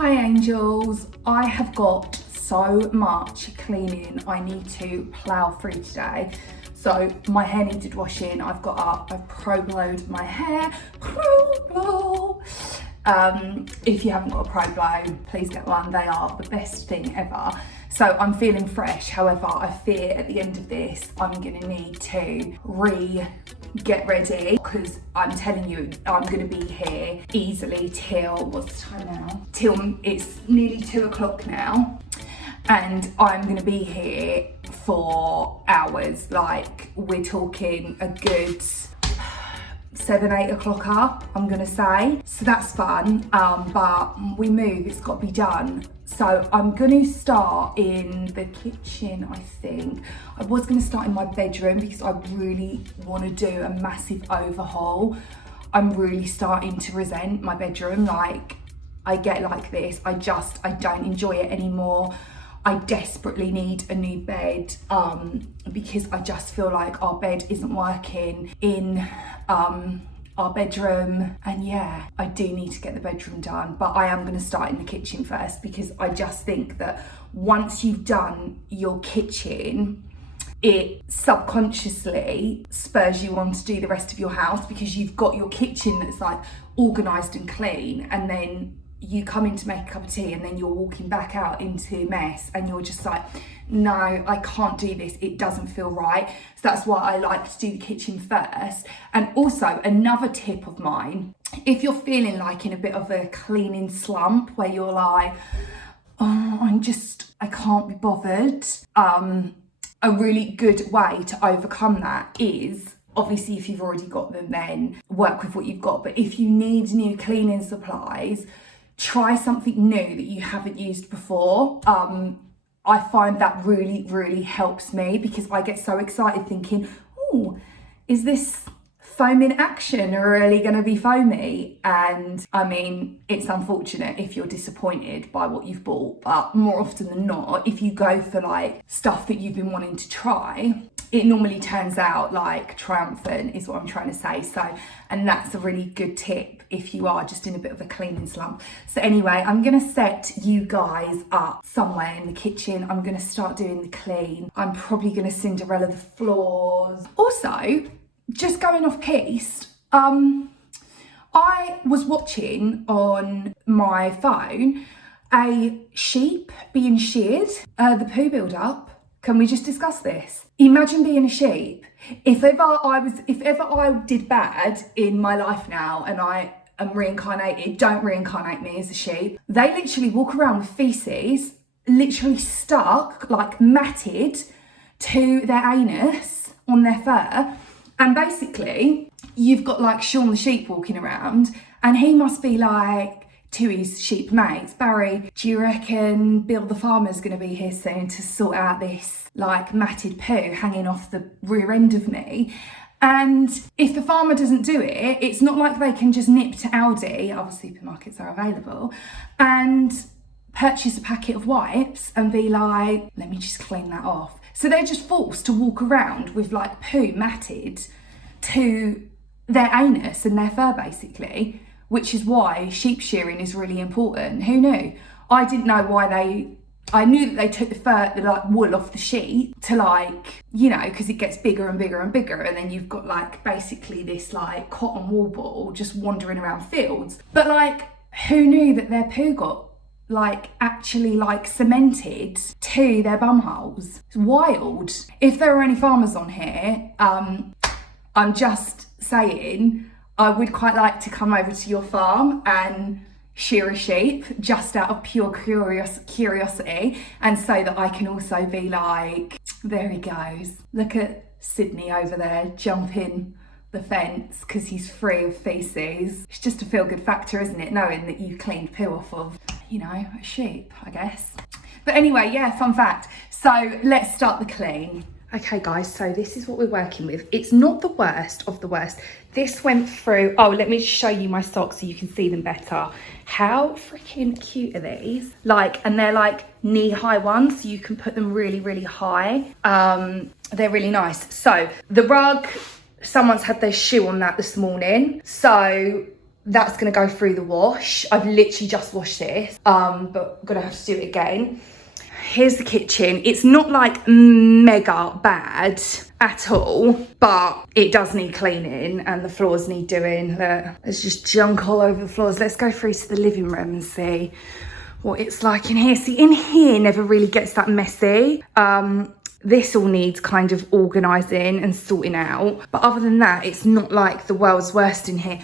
Hi angels, I have got so much cleaning I need to plough through today. So my hair needed washing, I've got up, I've pro-blowed my hair, pro-blow. If you haven't got a pro-blow, please get one, they are the best thing ever. So I'm feeling fresh, however, I fear at the end of this, I'm gonna need to get ready, because I'm telling you, I'm gonna be here easily till, what's the time now? Till it's nearly 2 o'clock now. And I'm gonna be here for hours, like we're talking a good 7, 8 o'clock up, I'm gonna say. So that's fun, but we move, it's gotta be done. So I'm gonna start in the kitchen, I think. I was gonna start in my bedroom because I really wanna do a massive overhaul. I'm really starting to resent my bedroom. Like, I get like this, I don't enjoy it anymore. I desperately need a new bed because I just feel like our bed isn't working in our bedroom, and yeah, I do need to get the bedroom done, but I am going to start in the kitchen first because I just think that once you've done your kitchen, it subconsciously spurs you on to do the rest of your house because you've got your kitchen that's like organised and clean, and then you come in to make a cup of tea and then you're walking back out into mess and you're just like, no, I can't do this, it doesn't feel right. So that's why I like to do the kitchen first. And also another tip of mine, if you're feeling like in a bit of a cleaning slump where you're like, oh, I can't be bothered, a really good way to overcome that is, obviously if you've already got them, then work with what you've got. But if you need new cleaning supplies, try something new that you haven't used before. I find that really helps me because I get so excited thinking, oh, is this foam in action really going to be foamy? And I mean, it's unfortunate if you're disappointed by what you've bought, but more often than not, if you go for like stuff that you've been wanting to try, it normally turns out like triumphant is what I'm trying to say. So, and that's a really good tip if you are just in a bit of a cleaning slump. So anyway, I'm gonna set you guys up somewhere in the kitchen. I'm gonna start doing the clean. I'm probably gonna Cinderella the floors. Also, just going off piste, I was watching on my phone a sheep being sheared, the poo build up. Can we just discuss this? Imagine being a sheep. If ever I did bad in my life now and I am reincarnated, don't reincarnate me as a sheep. They literally walk around with feces, literally stuck, like matted to their anus on their fur. And basically, you've got like Sean the sheep walking around and he must be like, to his sheep mates, Barry, do you reckon Bill the farmer's gonna be here soon to sort out this like matted poo hanging off the rear end of me? And if the farmer doesn't do it, it's not like they can just nip to Aldi, other supermarkets are available, and purchase a packet of wipes and be like, let me just clean that off. So they're just forced to walk around with like poo matted to their anus and their fur basically, which is why sheep shearing is really important. Who knew? I didn't know why I knew that they took the fur, the like wool off the sheep to like, you know, because it gets bigger and bigger and bigger, and then you've got like basically this like cotton wool ball just wandering around fields. But like, who knew that their poo got like actually like cemented to their bum holes? It's wild. If there are any farmers on here, I'm just saying, I would quite like to come over to your farm and shear a sheep just out of pure curiosity, and so that I can also be like, there he goes. Look at Sydney over there jumping the fence because he's free of feces. It's just a feel-good factor, isn't it? Knowing that you cleaned poo off of, you know, a sheep, I guess. But anyway, yeah, fun fact. So let's start the clean. Okay guys, so this is what we're working with. It's not the worst of the worst. This went through, oh, let me just show you my socks so you can see them better. How freaking cute are these? Like, and they're like knee-high ones, so you can put them really high. They're really nice. So the rug, someone's had their shoe on that this morning. So That's gonna go through the wash. I've literally just washed this, but I'm gonna have to do it again. Here's the kitchen. It's not like mega bad at all, but it does need cleaning and the floors need doing. Look, there's just junk all over the floors. Let's go through to the living room and see what it's like in here. See, in here never really gets that messy. This all needs kind of organising and sorting out. But other than that, it's not like the world's worst in here.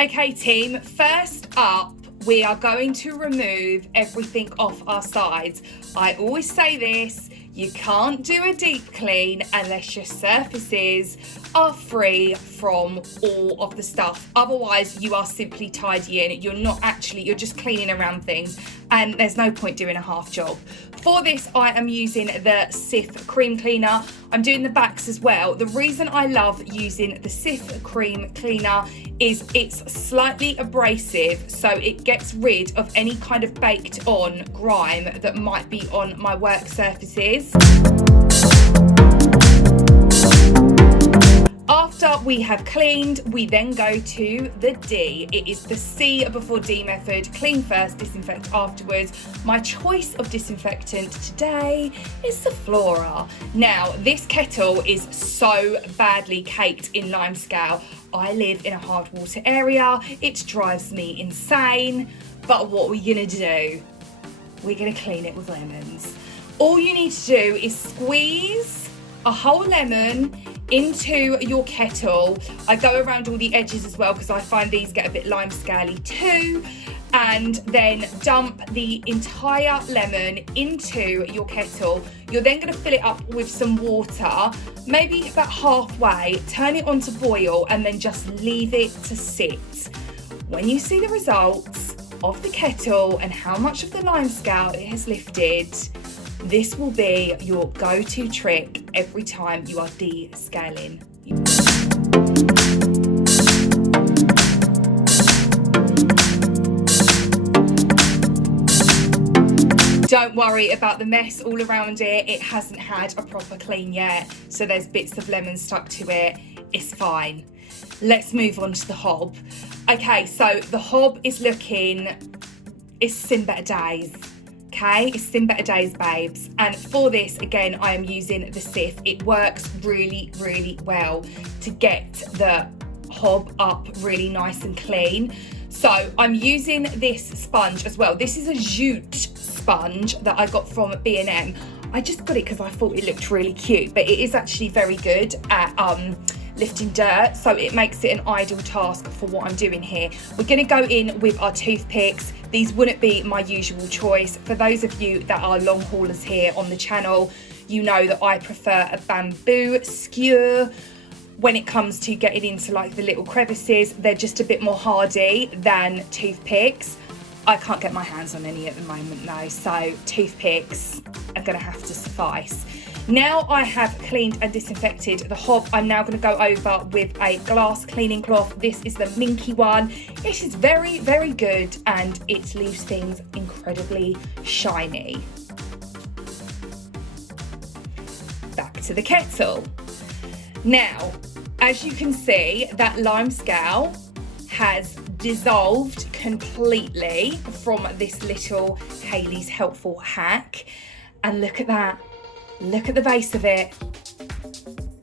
Okay, team, first up, we are going to remove everything off our sides. I always say this, you can't do a deep clean unless your surfaces are free from all of the stuff. Otherwise, you are simply tidying. You're just cleaning around things, and there's no point doing a half job. For this, I am using the Sif cream cleaner. I'm doing the backs as well. The reason I love using the Sif cream cleaner is it's slightly abrasive, so it gets rid of any kind of baked on grime that might be on my work surfaces. After we have cleaned, we then go to the D. It is the C before D method. Clean first, disinfect afterwards. My choice of disinfectant today is Sephora. Now, this kettle is so badly caked in limescale. I live in a hard water area. It drives me insane. But what we're gonna do, we're gonna clean it with lemons. All you need to do is squeeze a whole lemon into your kettle. I go around all the edges as well because I find these get a bit limescaley too. And then dump the entire lemon into your kettle. You're then going to fill it up with some water, maybe about halfway, turn it on to boil, and then just leave it to sit. When you see the results of the kettle and how much of the limescale it has lifted, this will be your go-to trick every time you are descaling. Don't worry about the mess all around it. It hasn't had a proper clean yet, so there's bits of lemon stuck to it. It's fine. Let's move on to the hob. Okay, so the hob is it's seen better days. Okay, it's seen better days, babes. And for this, again, I am using the Sif. It works really, really well to get the hob up really nice and clean. So I'm using this sponge as well. This is a jute sponge that I got from B&M. I just got it because I thought it looked really cute, but it is actually very good at lifting dirt, so it makes it an ideal task for what I'm doing here. We're going to go in with our toothpicks. These wouldn't be my usual choice. For those of you that are long haulers here on the channel, you know that I prefer a bamboo skewer. When it comes to getting into like the little crevices, they're just a bit more hardy than toothpicks. I can't get my hands on any at the moment though, so toothpicks are going to have to suffice. Now I have cleaned and disinfected the hob, I'm now going to go over with a glass cleaning cloth. This is the Minky one. It is very, very good and it leaves things incredibly shiny. Back to the kettle. Now, as you can see, that limescale has dissolved completely from this little Hayley's helpful hack. And look at that. Look at the base of it.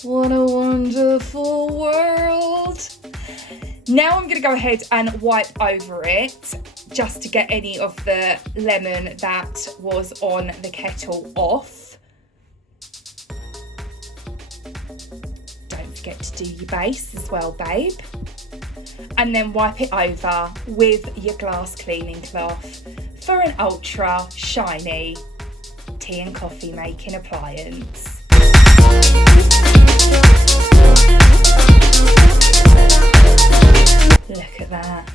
What a wonderful world. Now I'm going to go ahead and wipe over it just to get any of the lemon that was on the kettle off. Don't forget to do your base as well, babe. And then wipe it over with your glass cleaning cloth for an ultra shiny tea and coffee making appliance. Look at that.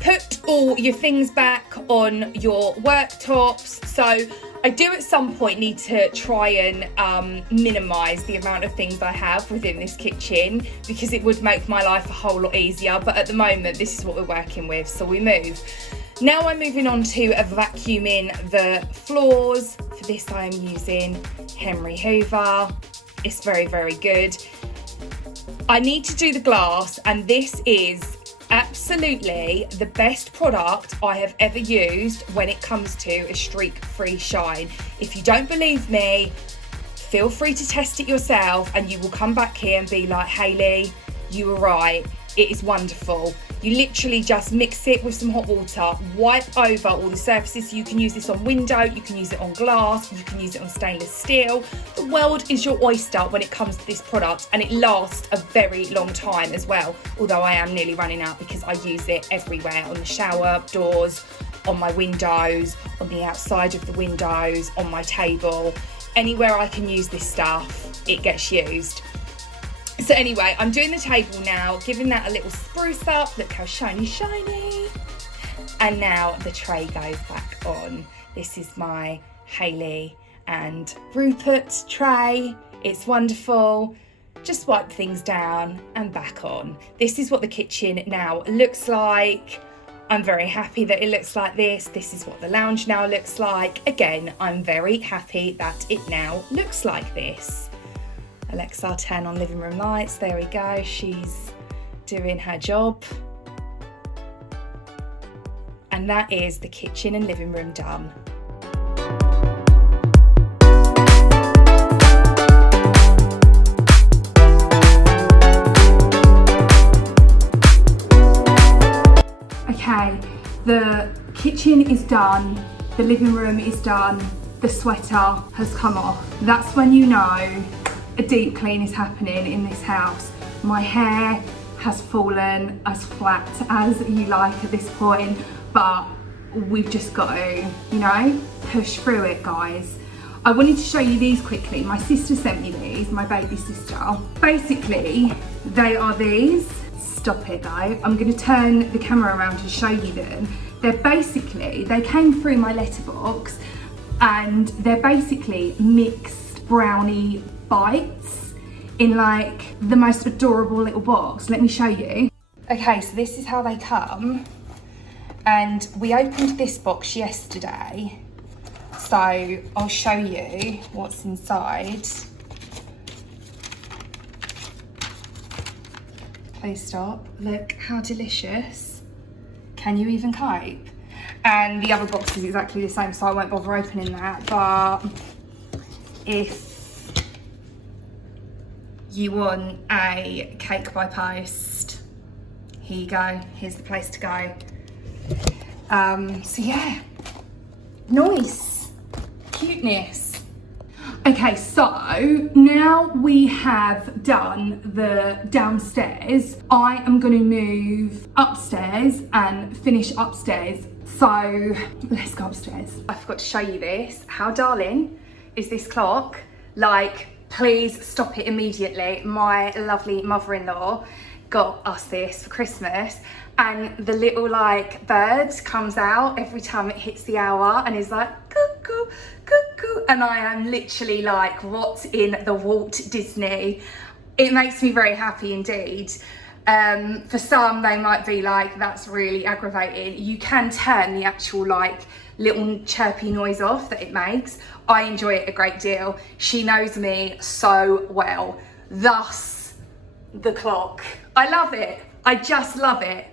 Put all your things back on your worktops. So I do at some point need to try and minimise the amount of things I have within this kitchen because it would make my life a whole lot easier, but at the moment this is what we're working with, so we move. Now I'm moving on to vacuuming the floors. For this I am using Henry Hoover. It's very, very good. I need to do the glass, and this is absolutely the best product I have ever used when it comes to a streak-free shine. If you don't believe me, feel free to test it yourself and you will come back here and be like, Hayley, you were right. It is wonderful. You literally just mix it with some hot water, wipe over all the surfaces. You can use this on window, you can use it on glass, you can use it on stainless steel. The world is your oyster when it comes to this product, and it lasts a very long time as well. Although I am nearly running out because I use it everywhere, on the shower doors, on my windows, on the outside of the windows, on my table. Anywhere I can use this stuff, it gets used. So anyway, I'm doing the table now, giving that a little spruce up. Look how shiny, shiny. And now the tray goes back on. This is my Hayley and Rupert tray. It's wonderful. Just wipe things down and back on. This is what the kitchen now looks like. I'm very happy that it looks like this. This is what the lounge now looks like. Again, I'm very happy that it now looks like this. Alexa, turn on living room lights. There we go. She's doing her job. And that is the kitchen and living room done. Okay, the kitchen is done. The living room is done. The sweater has come off. That's when you know a deep clean is happening in this house. My hair has fallen as flat as you like at this point, but we've just got to, you know, push through it, guys. I wanted to show you these quickly. My sister sent me these, my baby sister. Basically, they are these. Stop it though. I'm going to turn the camera around to show you them. They came through my letterbox, and they're basically mixed brownie bites in like the most adorable little box. Let me show you. Okay, so this is how they come, and we opened this box yesterday, so I'll show you what's inside. Please stop. Look how delicious. Can you even cope? And the other box is exactly the same, so I won't bother opening that. But if you want a cake by post, here you go. Here's the place to go. So yeah, nice, cuteness. Okay, so now we have done the downstairs, I am going to move upstairs and finish upstairs. So let's go upstairs. I forgot to show you this. How darling is this clock? Like, please stop it immediately. My lovely mother-in-law got us this for Christmas, and the little like bird comes out every time it hits the hour and is like cuckoo, cuckoo, and I am literally like, what in the Walt Disney? It makes me very happy indeed. For some, they might be like, that's really aggravating. You can turn the actual like little chirpy noise off that it makes. I enjoy it a great deal. She knows me so well. Thus, the clock. I love it. I just love it.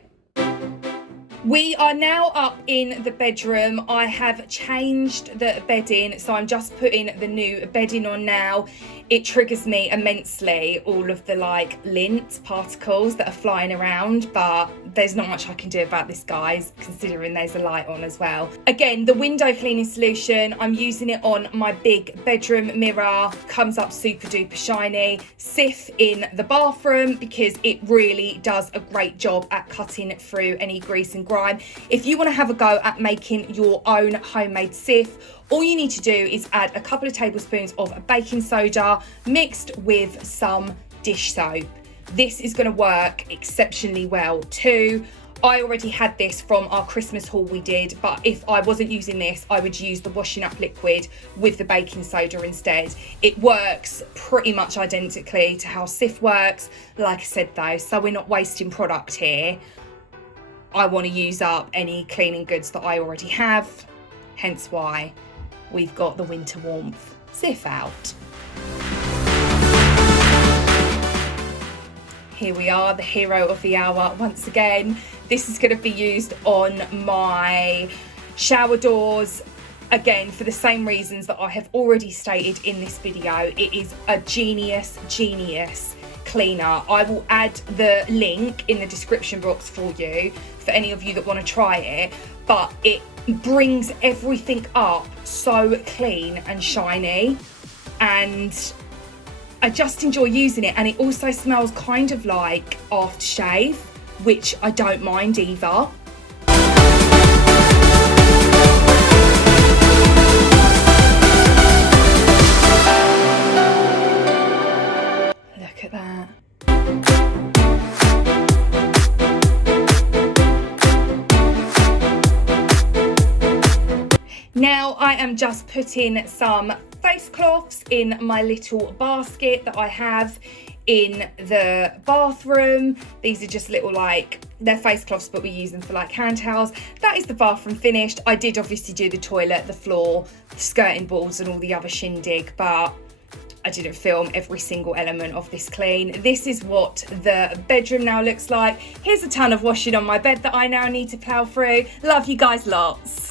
We are now up in the bedroom. I have changed the bedding, so I'm just putting the new bedding on now. It triggers me immensely, all of the like lint particles that are flying around, but there's not much I can do about this, guys, considering there's a light on as well. Again, the window cleaning solution, I'm using it on my big bedroom mirror, comes up super duper shiny. Sif in the bathroom, because it really does a great job at cutting through any grease and grime. If you want to have a go at making your own homemade Sif, all you need to do is add a couple of tablespoons of baking soda mixed with some dish soap. This is going to work exceptionally well too. I already had this from our Christmas haul we did, but if I wasn't using this, I would use the washing up liquid with the baking soda instead. It works pretty much identically to how Sif works. Like I said though, so we're not wasting product here. I want to use up any cleaning goods that I already have, hence why we've got the winter warmth Zif out. Here we are, the hero of the hour once again. This is going to be used on my shower doors, again, for the same reasons that I have already stated in this video. It is a genius cleaner. I will add the link in the description box for you, for any of you that want to try it, but it brings everything up so clean and shiny, and I just enjoy using it. And it also smells kind of like aftershave, which I don't mind either. Look at that. Now I am just putting some face cloths in my little basket that I have in the bathroom. These are just little, like, they're face cloths, but we use them for like hand towels. That is the bathroom finished. I did obviously do the toilet, the floor, the skirting boards and all the other shindig, but I didn't film every single element of this clean. This is what the bedroom now looks like. Here's a ton of washing on my bed that I now need to plough through. Love you guys lots.